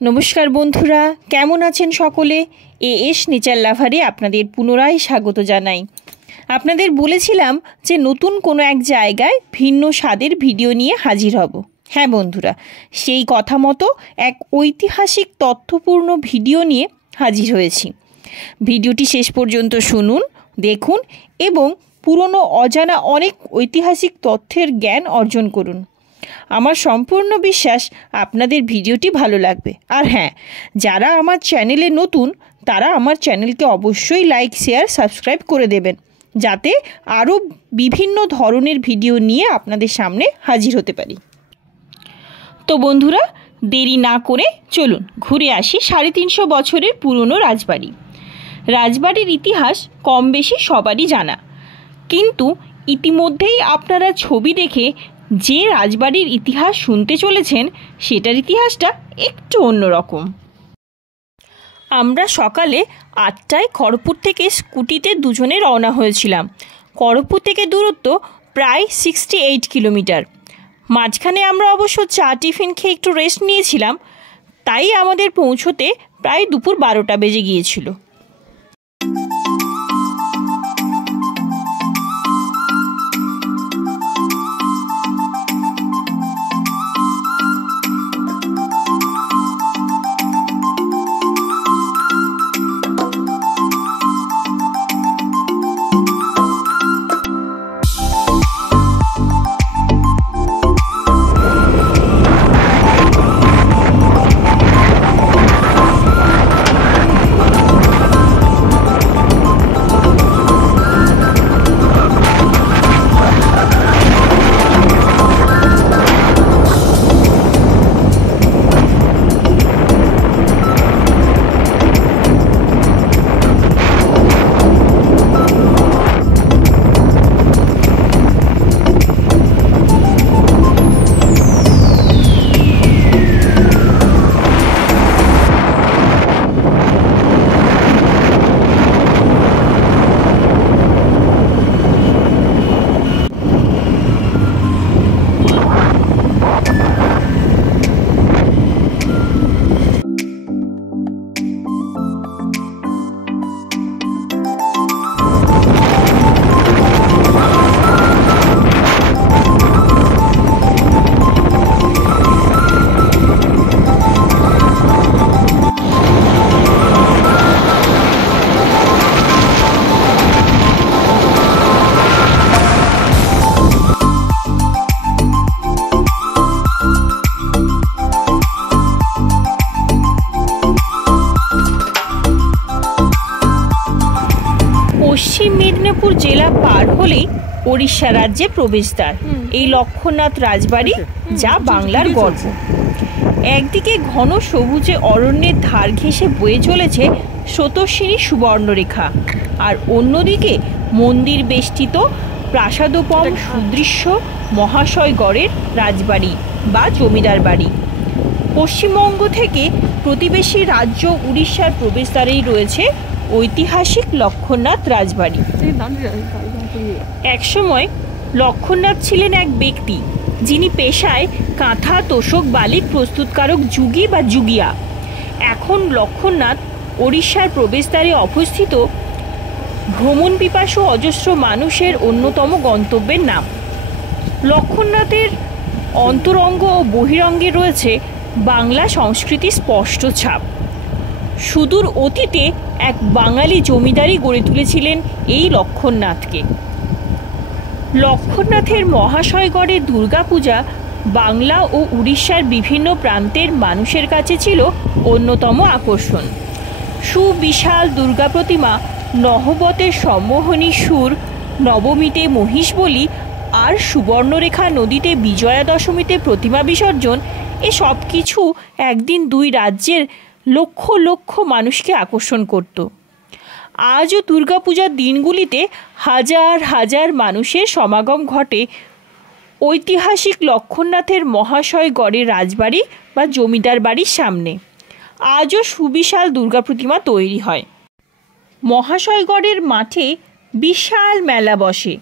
নমস্কার বন্ধুরা, কেমন আছেন সকলে? এএস নেচার লাভারে আপনাদের পুনরায় স্বাগত জানাই। আপনাদের বলেছিলাম যে নতুন কোনো এক জায়গায় ভিন্ন স্বাদের ভিডিও নিয়ে হাজির হব। হ্যাঁ বন্ধুরা, সেই কথা মতো এক ঐতিহাসিক তথ্যপূর্ণ ভিডিও নিয়ে হাজির হয়েছি। ভিডিওটি শেষ পর্যন্ত শুনুন, দেখুন এবং পুরনো অজানা অনেক ঐতিহাসিক তথ্যের জ্ঞান অর্জন করুন। আমার সম্পূর্ণ বিশ্বাস আপনাদের ভিডিওটি ভালো লাগবে। আর হ্যাঁ, যারা আমার চ্যানেলে নতুন তারা আমার চ্যানেলকে অবশ্যই লাইক, শেয়ার, সাবস্ক্রাইব করে দেবেন, যাতে আরও বিভিন্ন ধরনের ভিডিও নিয়ে আপনাদের সামনে হাজির হতে পারি। তো বন্ধুরা, দেরি না করে চলুন ঘুরে আসি 350 বছরের পুরনো রাজবাড়ি। রাজবাড়ির ইতিহাস কম বেশি সবারই জানা, কিন্তু ইতিমধ্যেই আপনারা ছবি দেখে যে রাজবাড়ির ইতিহাস শুনতে চলেছেন সেটার ইতিহাসটা একটু অন্যরকম। আমরা সকালে 8টায় খড়গপুর থেকে স্কুটিতে দুজনে রওনা হয়েছিলাম। খড়গপুর থেকে দূরত্ব প্রায় 68 কিলোমিটার। মাঝখানে আমরা অবশ্য চা টিফিন খেয়ে একটু রেস্ট নিয়েছিলাম, তাই আমাদের পৌঁছতে প্রায় দুপুর 12টা বেজে গিয়েছিল। পশ্চিম মেদিনীপুর জেলা পার হলেই ওড়িশা রাজ্যে প্রবেশদ্বার এই লক্ষ্মণনাথ রাজবাড়ি, যা বাংলার গর্ব। একদিকে ঘন সবুজে অরণ্যের ধার ঘেঁষে বয়ে চলেছে স্রোতস্বিনী সুবর্ণরেখা, আর অন্যদিকে মন্দির বেষ্টিত প্রাসাদোপম সুদৃশ্য মহাশয়গড়ের রাজবাড়ি বা জমিদার বাড়ি। পশ্চিমবঙ্গ থেকে প্রতিবেশী রাজ্য উড়িষ্যার প্রবেশদ্বারেই রয়েছে ঐতিহাসিক লক্ষ্মণনাথ রাজবাড়ি। একসময় লক্ষ্মণনাথ ছিলেন এক ব্যক্তি যিনি পেশায় কাঁথা, তোষক, বালিক প্রস্তুতকারক যুগী বা যুগিয়া। এখন লক্ষ্মণনাথ ওড়িশার প্রবেশদ্বারে অবস্থিত ভ্রমণ পিপাসু অজস্র মানুষের অন্যতম গন্তব্যের নাম। লক্ষ্মণনাথের অন্তরঙ্গ ও বহিরঙ্গে রয়েছে বাংলা সংস্কৃতির স্পষ্ট ছাপ। সুদূর অতীতে এক বাঙালি জমিদারি গড়ে তুলেছিলেন এই লক্ষ্মণনাথকে। লক্ষ্মণনাথের মহাশয়গড়ের দুর্গাপূজা বাংলা ও উড়িষ্যার বিভিন্ন প্রান্তের মানুষের কাছে ছিল অন্যতম আকর্ষণ। সুবিশাল দুর্গা প্রতিমা, নহবতের সম্মোহনী সুর, নবমীতে মহিষ বলি আর সুবর্ণরেখা নদীতে বিজয়া দশমীতে প্রতিমা বিসর্জন, এ সব কিছু একদিন দুই রাজ্যের লক্ষ লক্ষ মানুষকে আকর্ষণ করত। আজও দুর্গাপূজার দিনগুলিতে হাজার হাজার মানুষের সমাগম ঘটে ঐতিহাসিক লক্ষ্মণনাথের মহাশয়গড়ের রাজবাড়ি বা জমিদার বাড়ির সামনে। আজও সুবিশাল দুর্গা প্রতিমা তৈরি হয়। মহাশয়গড়ের মাঠে বিশাল মেলা বসে।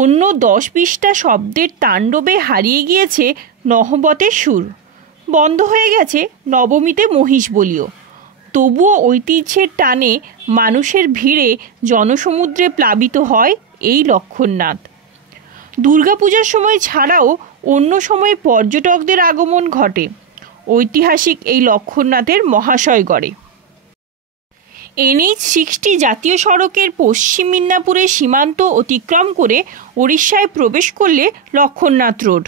অন্য 10-20টা শব্দের তাণ্ডবে হারিয়ে গিয়েছে নহবতের সুর। বন্ধ হয়ে গেছে নবমীতে মহিষ বলিও। তবুও ঐতিহ্যের টানে মানুষের ভিড়ে জনসমুদ্রে প্লাবিত হয় এই লক্ষ্মণনাথ। দুর্গাপূজার সময় ছাড়াও অন্য সময় পর্যটকদের আগমন ঘটে ঐতিহাসিক এই লক্ষ্মণনাথের মহাশয়গড়ে। NH-60 জাতীয় সড়কের পশ্চিম মিদনাপুরের সীমান্ত অতিক্রম করে ওড়িশায় প্রবেশ করলে লক্ষ্মণনাথ রোড।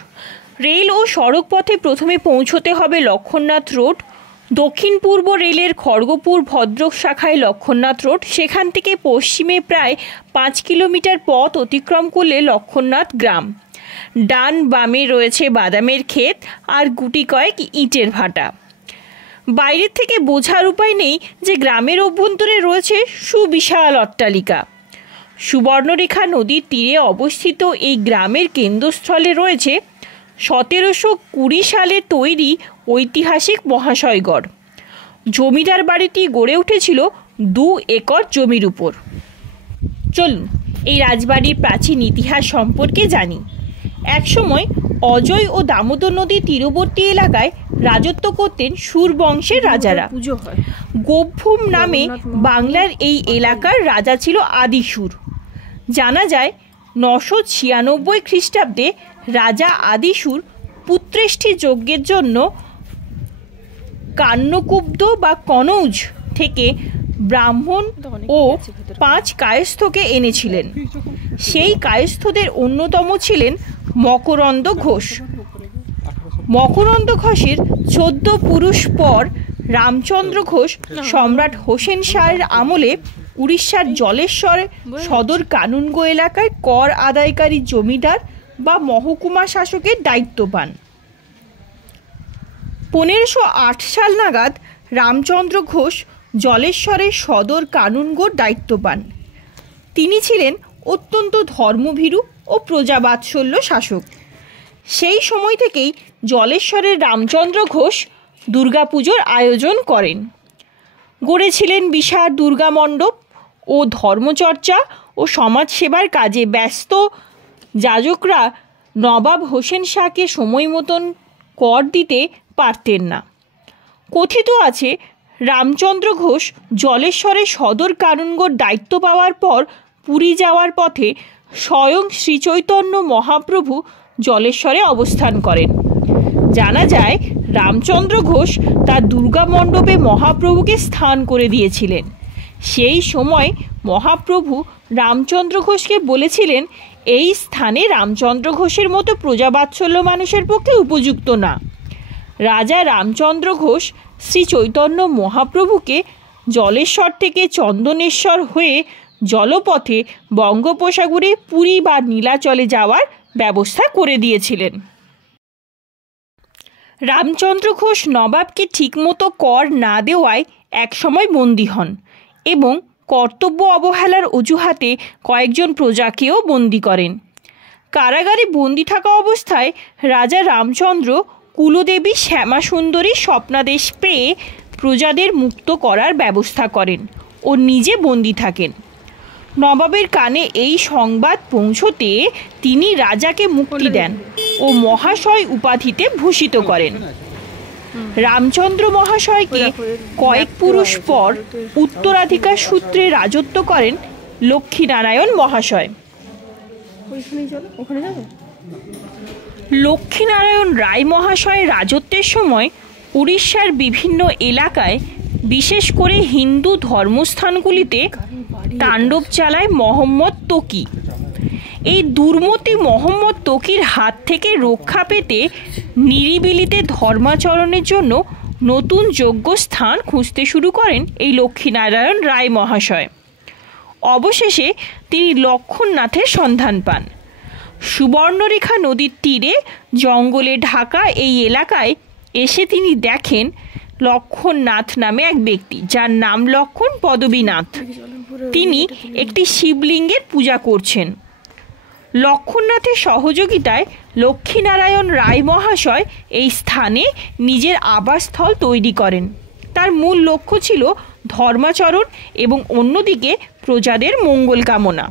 রেল ও সড়ক পথে প্রথমে পৌঁছতে হবে লক্ষ্মণনাথ রোড। দক্ষিণ পূর্ব রেলের খড়গপুর ভদ্রক শাখায় লক্ষ্মণনাথ রোড। সেখান থেকে পশ্চিমে প্রায় 5 কিলোমিটার পথ অতিক্রম করলে লক্ষ্মণনাথ গ্রাম। ডান বামে রয়েছে বাদামের ক্ষেত আর গুটি কয়েক ইটের ভাটা। বাইরের থেকে বোঝার উপায় নেই যে গ্রামের অভ্যন্তরে রয়েছে সুবিশাল অট্টালিকা। সুবর্ণরেখা নদীর তীরে অবস্থিত এই গ্রামের কেন্দ্রস্থলে রয়েছে 1720 সালে তৈরি ঐতিহাসিক মহাশয়গড়। জমিদার বাড়িটি গড়ে উঠেছিল 2 একর জমির উপর। চলুন এই রাজবাড়ির প্রাচীন ইতিহাস সম্পর্কে জানি। একসময় অজয় ও দামোদর নদীর তীরবর্তী এলাকায় রাজত্ব করতেন সুর বংশের রাজারা। গোভূম নামে বাংলার এই এলাকার রাজা ছিল আদিসুর। জানা যায় 996 খ্রিস্টাব্দে রাজা আদিসুর পুত্রেষ্ঠী যজ্ঞের জন্য কান্যকুব্ধ বা কনৌজ থেকে ব্রাহ্মণ ও 5 কায়স্থকে এনেছিলেন। সেই কায়স্থদের অন্যতম ছিলেন মকরন্দ ঘোষ। মকরন্দ ঘোষের 14 পুরুষ পর রামচন্দ্র ঘোষ সম্রাট হোসেন শাহের আমলে উড়িষ্যার জলেশ্বর সদর কানুনগো এলাকায় কর আদায়কারী জমিদার বা মহকুমা শাসকের দায়িত্ব পান। 1508 সাল নাগাদ রামচন্দ্র ঘোষ জলেশ্বরের সদর কানুনগোর দায়িত্ব পান। তিনি ছিলেন অত্যন্ত ধর্মভীরু ও প্রজাবাৎসল্য শাসক। সেই সময় থেকেই জলেশ্বরের রামচন্দ্র ঘোষ দুর্গাপুজোর আয়োজন করেন। গড়েছিলেন বিশাল দুর্গা মণ্ডপ ও ধর্মচর্চা ও সমাজসেবার কাজে ব্যস্ত যাজকরা নবাব হোসেন শাহকে সময় মতন কর দিতে পারতেন না। কথিত আছে রামচন্দ্র ঘোষ জলেশ্বরের সদর কানুনগোর দায়িত্ব পাওয়ার পর পুরী যাওয়ার পথে স্বয়ং শ্রীচৈতন্য মহাপ্রভু জলেশ্বরে অবস্থান করেন। জানা যায় রামচন্দ্র ঘোষ তার দুর্গা মণ্ডপে মহাপ্রভুকে স্থান করে দিয়েছিলেন। সেই সময় মহাপ্রভু রামচন্দ্র ঘোষকে বলেছিলেন এই স্থানে রামচন্দ্র ঘোষের মতো প্রজাবাৎসল্য মানুষের পক্ষে উপযুক্ত না। রাজা রামচন্দ্র ঘোষ শ্রী চৈতন্য মহাপ্রভুকে জলেশ্বর থেকে চন্দনেশ্বর হয়ে জলপথে বঙ্গোপসাগরে পুরী বা নীলাচলে যাওয়ার ব্যবস্থা করে দিয়েছিলেন। রামচন্দ্র ঘোষ নবাবকে ঠিকমতো কর না দেওয়ায় একসময় বন্দী হন এবং কর্তব্য অবহেলার অজুহাতে কয়েকজন প্রজাকেও বন্দী করেন। কারাগারে বন্দী থাকা অবস্থায় রাজা রামচন্দ্র কুলদেবী শ্যামাসুন্দরী স্বপ্নাদেশ পেয়ে প্রজাদের মুক্ত করার ব্যবস্থা করেন ও নিজে বন্দী থাকেন। নবাবের কানে এই সংবাদ পৌঁছতে তিনি রাজাকে মুক্তি দেন ও মহাশয় উপাধিতে ভূষিত করেন। রামচন্দ্র মহাশয়কে কয়েক পুরুষ পর উত্তরাধিকার সূত্রে রাজত্ব করেন লক্ষ্মীনারায়ণ মহাশয়। লক্ষ্মীনারায়ণ রায় মহাশয়ের রাজত্বের সময় উড়িষ্যার বিভিন্ন এলাকায় বিশেষ করে হিন্দু ধর্মস্থানগুলিতে তাণ্ডব চালায় মহম্মদ তকি। এই দুর্মতি মহম্মদ তকির হাত থেকে রক্ষা পেতে নিরিবিলিতে ধর্মাচরণের জন্য নতুন যোগ্য স্থান খুঁজতে শুরু করেন এই লক্ষ্মীনারায়ণ রায় মহাশয়। অবশেষে তিনি লক্ষ্মণনাথের সন্ধান পান। সুবর্ণরেখা নদীর তীরে জঙ্গলে ঢাকা এই এলাকায় এসে তিনি দেখেন লক্ষ্মণনাথ নামে এক ব্যক্তি, যার নাম লক্ষ্মণ পদবীনাথ। তিনি একটি শিবলিঙ্গের পূজা করছেন। লক্ষ্মণনাথের সহযোগিতায় লক্ষ্মীনারায়ণ রায় মহাশয় এই স্থানে নিজের আবাসস্থল তৈরি করেন। তার মূল লক্ষ্য ছিল ধর্মাচরণ এবং অন্যদিকে প্রজাদের মঙ্গল কামনা।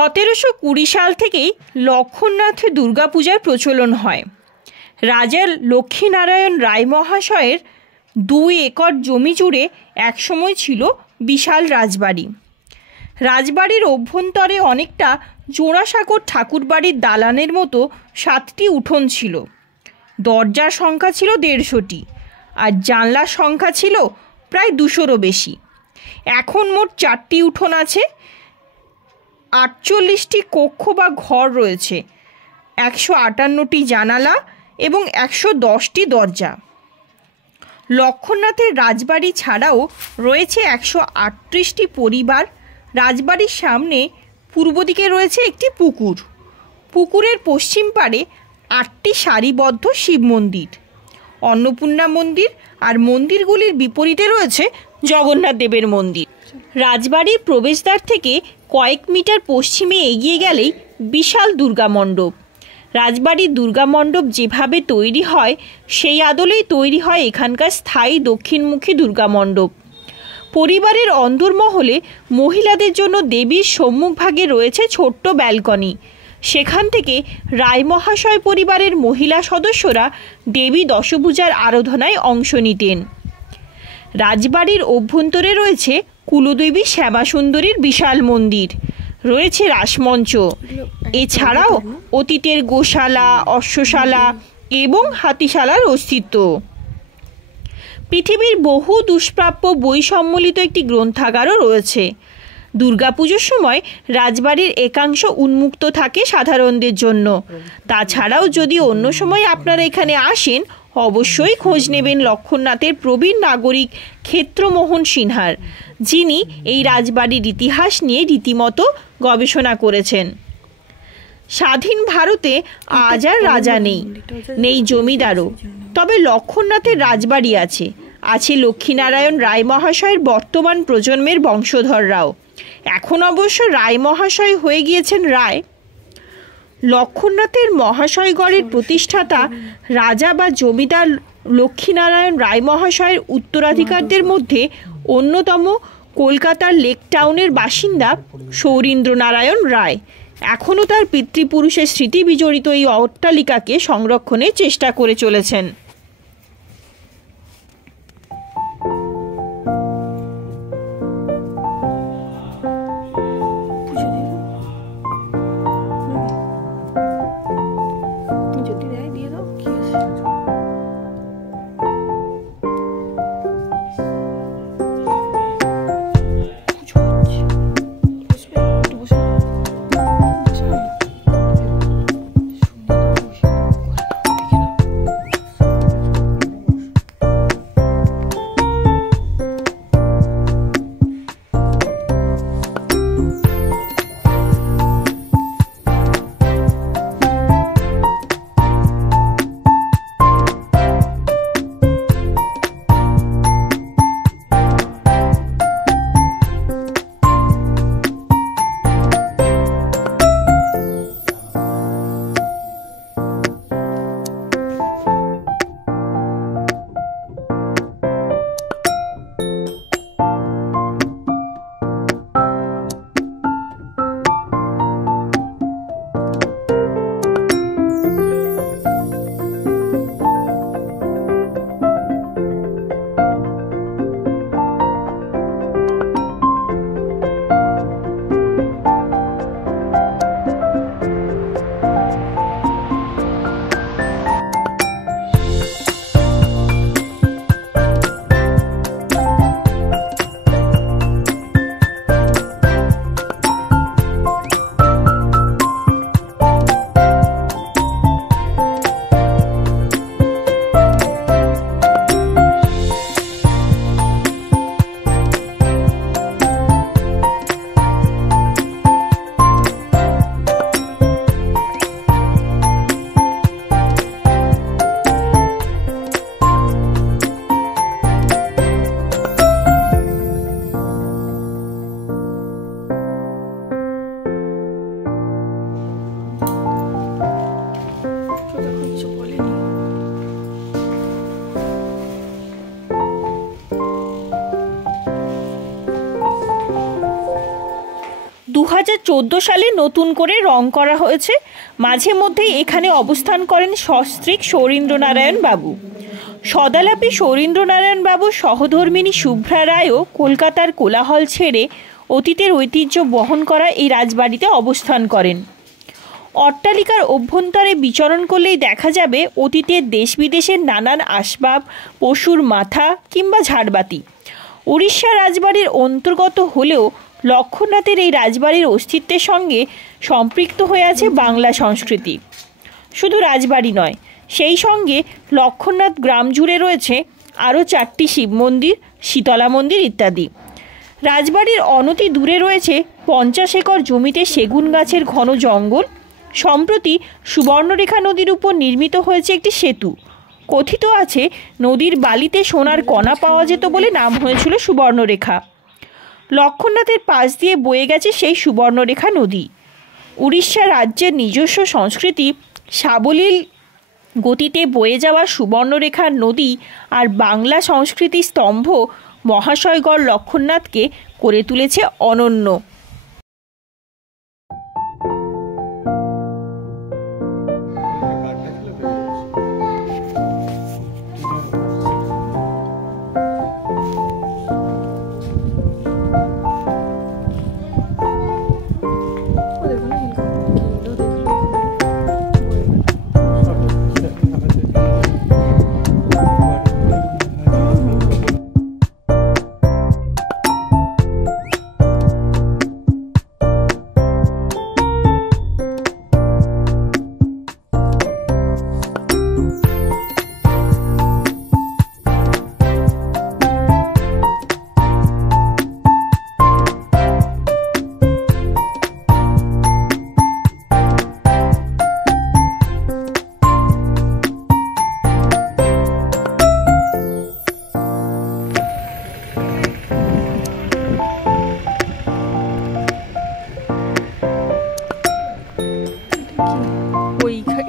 1720 সাল থেকেই লক্ষ্মণনাথে দুর্গাপূজার প্রচলন হয়। রাজা লক্ষ্মীনারায়ণ রায় মহাশয়ের 2 একর জমি জুড়ে একসময় ছিল বিশাল রাজবাড়ি। রাজবাড়ির অভ্যন্তরে অনেকটা জোড়াসাঁকোর ঠাকুরবাড়ির দালানের মতো 7টি উঠোন ছিল। দরজার সংখ্যা ছিল 150টি আর জানলার সংখ্যা ছিল প্রায় 200-রও বেশি। এখন মোট 4টি উঠোন আছে, 48টি কক্ষ বা ঘর রয়েছে, 158টি জানালা এবং 110টি দরজা। লক্ষ্মণনাথের রাজবাড়ি ছাড়াও রয়েছে 138টি পরিবার। রাজবাড়ির সামনে পূর্ব দিকে রয়েছে একটি পুকুর। পুকুরের পশ্চিম পাড়ে 8টি সারিবদ্ধ শিব মন্দির, অন্নপূর্ণা মন্দির আর মন্দিরগুলির বিপরীতে রয়েছে জগন্নাথ দেবের মন্দির। রাজবাড়ির প্রবেশদ্বার থেকে কয়েক মিটার পশ্চিমে এগিয়ে গেলেই বিশাল দুর্গা মণ্ডপ। রাজবাড়ির দুর্গা মণ্ডপ যেভাবে তৈরি হয় সেই আদলেই তৈরি হয় এখানকার স্থায়ী দক্ষিণমুখী দুর্গা মণ্ডপ। পরিবারের অন্দরমহলে মহিলাদের জন্য দেবীর সম্মুখভাগে রয়েছে ছোট্ট ব্যালকনি। সেখান থেকে রায় মহাশয় পরিবারের মহিলা সদস্যরা দেবী দশভূজার আরাধনায় অংশ নিতেন। রাজবাড়ির অভ্যন্তরে রয়েছে কুলদেবী শ্যামাসুন্দরীর বিশাল মন্দির, রয়েছে রাসমঞ্চ, এছাড়াও অতীতের গোশালা, অশ্বশালা এবং হাতিশালার অস্তিত্ব। পৃথিবীর বহু দুষ্প্রাপ্য বই সম্বলিত একটি গ্রন্থাগারও রয়েছে। দুর্গাপুজোর সময় রাজবাড়ির একাংশ উন্মুক্ত থাকে সাধারণদের জন্য। তাছাড়াও যদি অন্য সময় আপনারা এখানে আসেন, অবশ্যই খোঁজ নেবেন লক্ষ্মণনাথের প্রবীণ নাগরিক ক্ষেত্রমোহন সিনহার, যিনি এই রাজবাড়ির ইতিহাস নিয়ে রীতিমতো গবেষণা করেছেন। স্বাধীন ভারতে আজ আর রাজা নেই জমিদারও, তবে লক্ষ্মণনাথের রাজবাড়ি আছে। আছে লক্ষ্মীনারায়ণ রায় মহাশয়ের বর্তমান প্রজন্মের বংশধররাও। এখন অবশ্য রায় মহাশয় হয়ে গিয়েছেন রায়। লক্ষ্মণনাথের মহাশয়গড়ের প্রতিষ্ঠাতা রাজা বা জমিদার লক্ষ্মীনারায়ণ রায় মহাশয়ের উত্তরাধিকারদের মধ্যে অন্যতম কলকাতার লেক টাউনের বাসিন্দা সৌরীন্দ্রনারায়ণ রায়। এখনও তার পিতৃপুরুষের স্মৃতি বিজড়িত এই অট্টালিকাকে সংরক্ষণের চেষ্টা করে চলেছেন। 2014 সালে নতুন করে রং করা হয়েছে। মাঝে মধ্যেই এখানে অবস্থান করেন সস্ত্রীক সৌরীন্দ্রনারায়ণ বাবু। সদালাপী সৌরীন্দ্রনারায়ণ বাবুর সহধর্মিণী শুভ্রা রায়ও কলকাতার কোলাহল ছেড়ে অতীতের ঐতিহ্য বহন করা এই রাজবাড়িতে অবস্থান করেন। অট্টালিকার অভ্যন্তরে বিচরণ করলেই দেখা যাবে অতীতের দেশ বিদেশের নানান আসবাব, পশুর মাথা কিংবা ঝাড়বাতি। উড়িষ্যা রাজবাড়ির অন্তর্গত হলেও লক্ষ্মণনাথের এই রাজবাড়ির অস্তিত্বের সঙ্গে সম্পৃক্ত হয়ে আছে বাংলা সংস্কৃতি। শুধু রাজবাড়ি নয়, সেই সঙ্গে লক্ষ্মণনাথ গ্রাম জুড়ে রয়েছে আরও 4টি শিব মন্দির, শীতলা মন্দির ইত্যাদি। রাজবাড়ির অনতি দূরে রয়েছে 50 একর জমিতে সেগুন গাছের ঘন জঙ্গল। সম্প্রতি সুবর্ণরেখা নদীর উপর নির্মিত হয়েছে একটি সেতু। কথিত আছে নদীর বালিতে সোনার কণা পাওয়া যেত বলে নাম হয়েছিল সুবর্ণরেখা। লক্ষ্মণনাথের পাশ দিয়ে বয়ে গেছে সেই সুবর্ণরেখা নদী। উড়িষ্যা রাজ্যের নিজস্ব সংস্কৃতি, সাবলীল গতিতে বয়ে যাওয়া সুবর্ণরেখা নদী আর বাংলা সংস্কৃতির স্তম্ভ মহাশয়গড় লক্ষ্মণনাথকে করে তুলেছে অনন্য।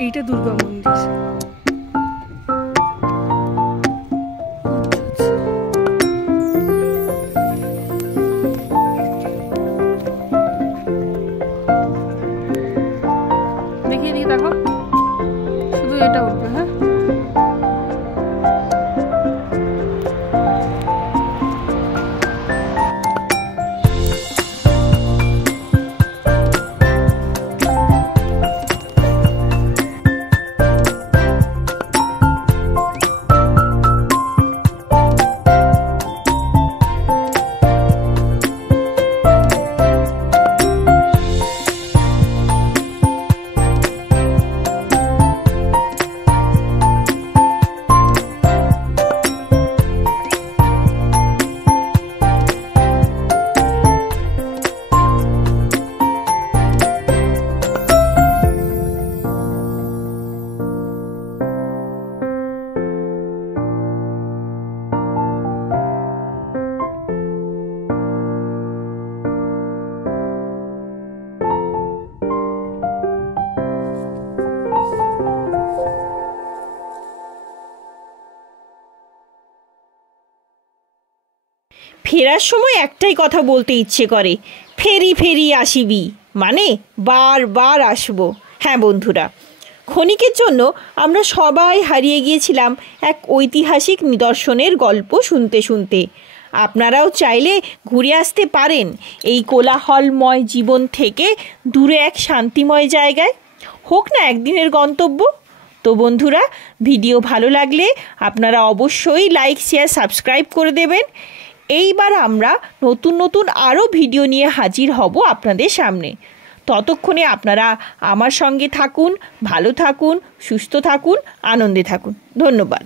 এইটা দুর্গা মন্দির। দেখিয়ে দিই, দেখো শুধু এটা উঠবে। হ্যাঁ, ফেরার সময় একটাই কথা বলতে ইচ্ছে করে, ফেরি ফেরি আসিবি, মানে বারবার আসবো। হ্যাঁ বন্ধুরা, ক্ষণিকের জন্য আমরা সবাই হারিয়ে গিয়েছিলাম এক ঐতিহাসিক নিদর্শনের গল্প শুনতে শুনতে। আপনারাও চাইলে ঘুরে আসতে পারেন এই কোলাহলময় জীবন থেকে দূরে এক শান্তিময় জায়গায়, হোক না একদিনের গন্তব্য। তো বন্ধুরা, ভিডিও ভালো লাগলে আপনারা অবশ্যই লাইক, শেয়ার, সাবস্ক্রাইব করে দেবেন। এইবার আমরা নতুন নতুন আরও ভিডিও নিয়ে হাজির হব আপনাদের সামনে। ততক্ষণে আপনারা আমার সঙ্গে থাকুন, ভালো থাকুন, সুস্থ থাকুন, আনন্দে থাকুন। ধন্যবাদ।